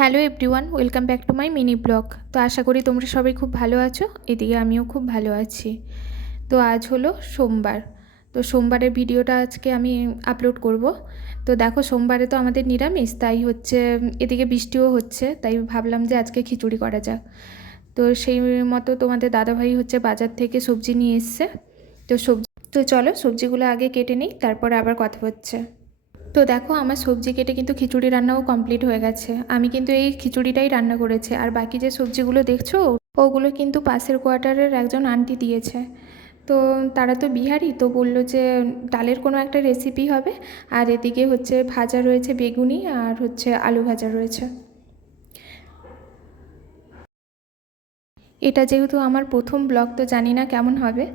Hello everyone, welcome back to my mini blog. তো আশা করি তোমরা সবাই খুব ভালো আছো। এদিকে আমিও খুব ভালো আছি। তো আজ হলো সোমবার। তো সোমবারের ভিডিওটা আজকে আমি আপলোড করব। তো দেখো, সোমবারে তো আমাদের নিরামিষ, তাই হচ্ছে এদিকে বৃষ্টিও হচ্ছে, তাই ভাবলাম যে আজকে খিচুড়ি করা যাক। তো সেই মতো তোমাদের দাদাভাই হচ্ছে বাজার থেকে সবজি নিয়ে এসছে। তো চলো সবজিগুলো আগে কেটে নিই, তারপরে আবার কথা হচ্ছে। তো দেখো, আমার সবজি কেটে কিন্তু খিচুড়ি রান্নাও কমপ্লিট হয়ে গেছে। আমি কিন্তু এই খিচুড়িটাই রান্না করেছি, আর বাকি যে সবজিগুলো দেখছো ওগুলো কিন্তু পাশের কোয়ার্টারের একজন আন্টি দিয়েছে। তো তারা তো বিহারি, তো বললো যে ডালের কোনো একটা রেসিপি হবে, আর এদিকে হচ্ছে ভাজা রয়েছে বেগুনি, আর হচ্ছে আলু ভাজা রয়েছে। এটা যেহেতু আমার প্রথম ব্লগ, তো জানি না কেমন হবে।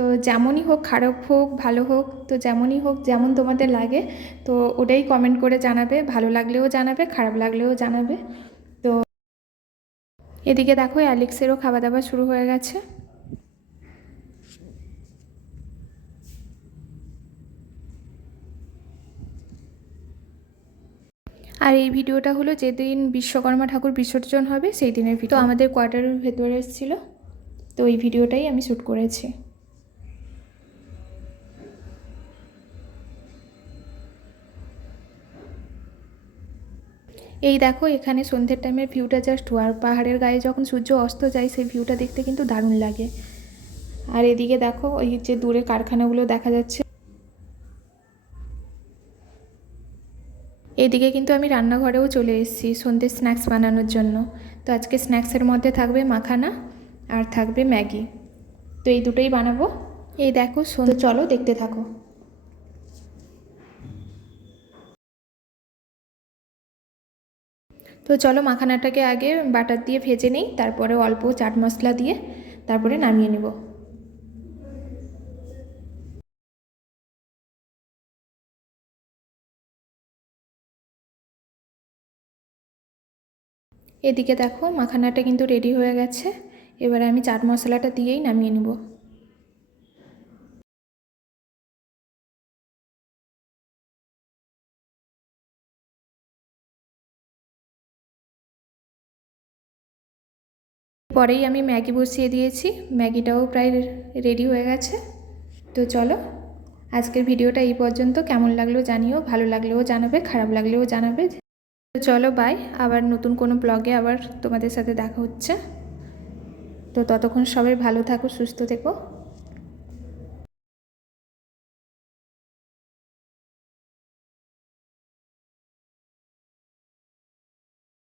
তো যেমনই হোক, খারাপ হোক ভালো হোক, তো যেমনই হোক, যেমন তোমাদের লাগে তো ওটাই কমেন্ট করে জানাবে। ভালো লাগলেও জানাবে, খারাপ লাগলেও জানাবে। তো এদিকে দেখো, অ্যালেক্সেরও খাওয়া দাওয়া শুরু হয়ে গেছে। আর এই ভিডিওটা হলো যেদিন বিশ্বকর্মা ঠাকুর বিসর্জন হবে সেই দিনের ভিডিও। তো আমাদের কোয়ার্টারের ভেতরে এসেছিল, তো এই ভিডিওটাই আমি শ্যুট করেছি। এই দেখো, এখানে সন্ধ্যের টাইমের ভিউটা জাস্ট আর পাহাড়ের গায়ে যখন সূর্য অস্ত যায় সেই ভিউটা দেখতে কিন্তু দারুণ লাগে। আর এদিকে দেখো, ওই যে দূরে কারখানাগুলো দেখা যাচ্ছে। এদিকে কিন্তু আমি রান্নাঘরেও চলে এসেছি সন্ধ্যের স্ন্যাক্স বানানোর জন্য। তো আজকে স্ন্যাক্সের মধ্যে থাকবে মাখানা আর থাকবে ম্যাগি। তো এই দুটোই বানাবো। এই দেখো, চলো দেখতে থাকো। তো চলো মাখানাটাকে আগে বাটার দিয়ে ভেজে নিই, তারপরে অল্প চাট মশলা দিয়ে তারপরে নামিয়ে নেব। এদিকে দেখো, মাখানাটা কিন্তু রেডি হয়ে গেছে। এবারে আমি চাট মশলাটা দিয়েই নামিয়ে নেব। পরেই আমি ম্যাগি বসিয়ে দিয়েছি, ম্যাগিটাও প্রায় রেডি হয়ে গেছে। তো চলো, আজকের ভিডিওটা এই পর্যন্ত। কেমন লাগলো জানিও, ভালো লাগলেও জানাবে, খারাপ লাগলেও জানাবে। তো চলো বাই, আবার নতুন কোনো ব্লগে আবার তোমাদের সাথে দেখা হচ্ছে। তো ততক্ষণ সবাই ভালো থাকো, সুস্থ থেকো।